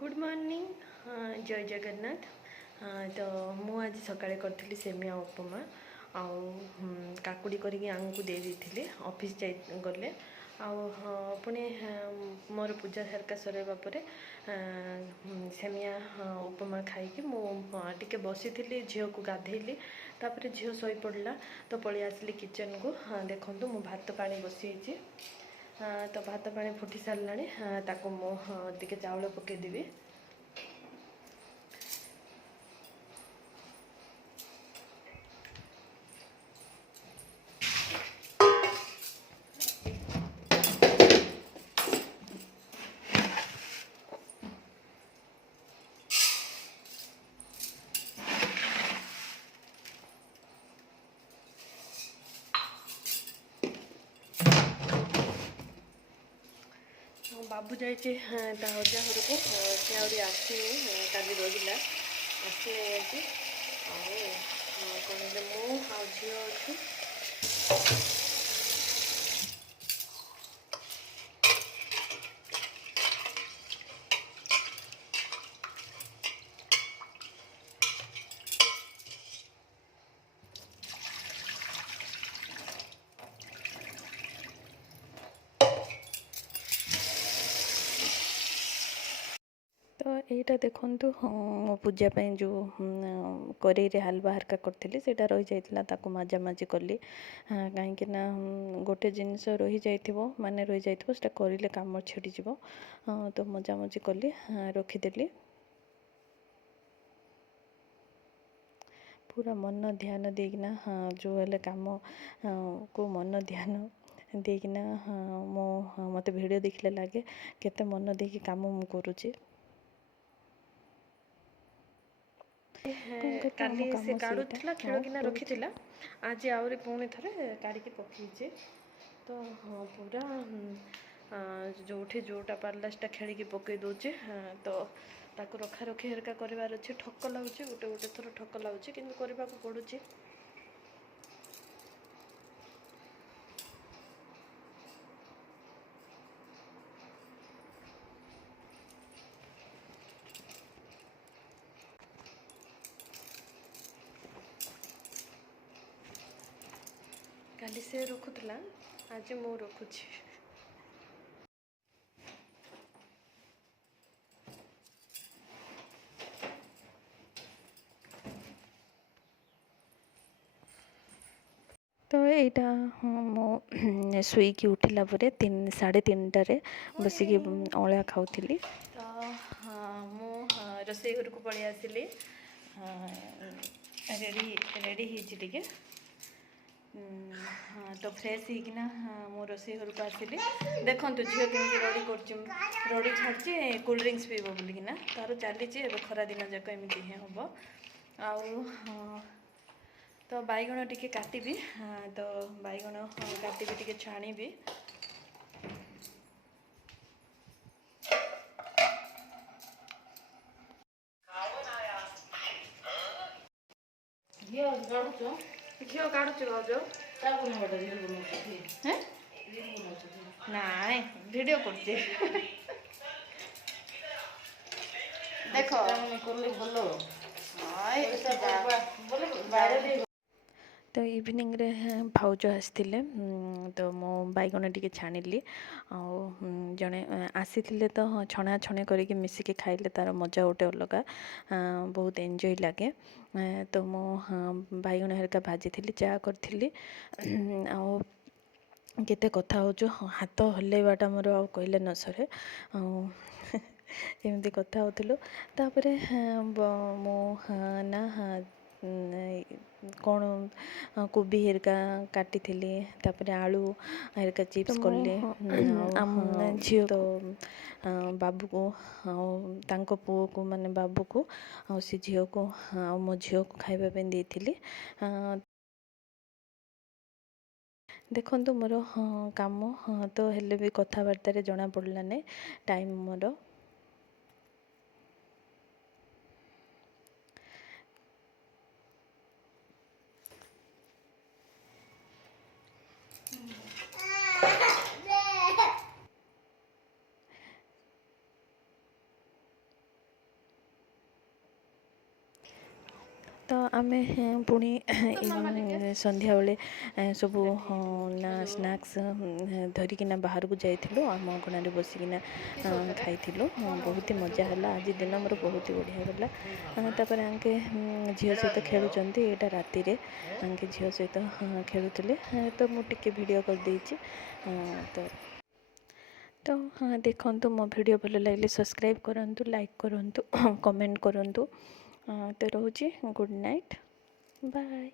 Good morning. जय जगन्नाथ। तो मु आज सकाळे करथिली सेमिया उपमा आउ काकुड़ी करके आंगू दे देथिले ऑफिस जाय गले आउ पुणी मोर पूजा हेरका सरवा परे सेमिया उपमा खाइकी मु टिके बसी थी झील को गाधेली तापर झील शोई पड़ा तो पलि आसली किचन को। देखो मु भात पानी बसी तो भात पानी फुटी सारा ताको मुझे चाउल पकईदेवी। बाबू जाए अजा घर को सी आसनी काली रहा आसनी कौन मु आ झी अच्छी। तो यहीटा देखु मो पूजापी जो करेई हलवा हरका करी से रही जाता मजामजी कली कहीं गोटे जिनस रही जा माने रही जाता करें कम छिड़ी तो मजामजी कली रखीदेली पूरा मन ध्यान देना जो है कम को मन ध्यान देना मो मत वीडियो देखले लगे केते मन देकी काम मु करुची। काली से काढ़ुला खेलकिना रखी आज आहरी पुणी थे काढ़ी पकईचे तो पूरा जो जोटा पार्लासटा खेल पकई दौचे तो ताको रखा रखी हेरका करार अच्छे ठक लगुच गोटे गोटे थर ठक लगुच कि करने को पड़ुची। काली से रखुला आज मु रखुची। तो यहाँ मो शुईकी उठिला परे 3:30 बसिकी अला खाऊली तो मु रोसई घर को पलि आसिली रेडी रेडी टे तो फ्रेश होना मो रोसई घर को आसिली देखो झील केमी रड़ी कर रड़ी छाड़ी कोल्ड ड्रिंक्स पीब बोलिकिना तार चली खरा दिन जाक एमती ही हम आउ तो बैगण टिके काटिबी तो बैगण काटिबी टिके छाणीबी घी काढ़ुच नाई वीडियो करते देख तो इवनिंग रे भाउज आसते तो मो बैगण टिके छाणिली जड़े आसी तो छणा छणे करके मिसिकी खाइले तार मजा गोटे अलग बहुत एंजॉय लगे। तो मो बैगण हेरिका भाजी थी चा करी केते कथा हो हाथ हल्लेवाटा मोर आ कहले न सरे एमती कथा होलु तापर मो ना कौन कोबी हेरिका काटी थी तापर आलू हेरिका चिप्स कली झील तो बाबू को तांको पुओ को माने बाबू को आ सी झील को मो झील को खाइबा देती। देखो मोर काम तो हेले भी कथबार्तार जना पड़ला नहीं टाइम मोर ତ ଆମେ ପୁଣି ସନ୍ଧ୍ୟାବେଳେ ସବୁ ନା ସ୍ନାକ୍ସ ଧରିକିନା ବାହାରକୁ ଯାଇଥିଲୁ ଆମ ଅଗଣାରେ ବସିକିନା ଖାଇଥିଲୁ। ବହୁତ ମଜା ହେଲା, ଆଜି ଦିନ ମୋର ବହୁତ ବଢ଼ିଆ ଗଲା। ତାପରେ ଆଙ୍କେ ଝିଅ ସହିତ ଖେଳୁଛନ୍ତି, ଏଇଟା ରାତିରେ ଆଙ୍କେ ଝିଅ ସହିତ ଖେଳୁଥିଲେ। ତ ମୁଁ ଟିକେ ଭିଡ଼ିଓ କରିଦେଇଛି। ଦେଖନ୍ତୁ, ମୋ ଭିଡ଼ିଓ ଭଲ ଲାଗିଲେ ସବସ୍କ୍ରାଇବ୍ କରନ୍ତୁ, ଲାଇକ୍ କରନ୍ତୁ, କମେଣ୍ଟ କରନ୍ତୁ। ତ ରହୁଛି, ଗୁଡ଼୍ ନାଇଟ୍, ବାଏ।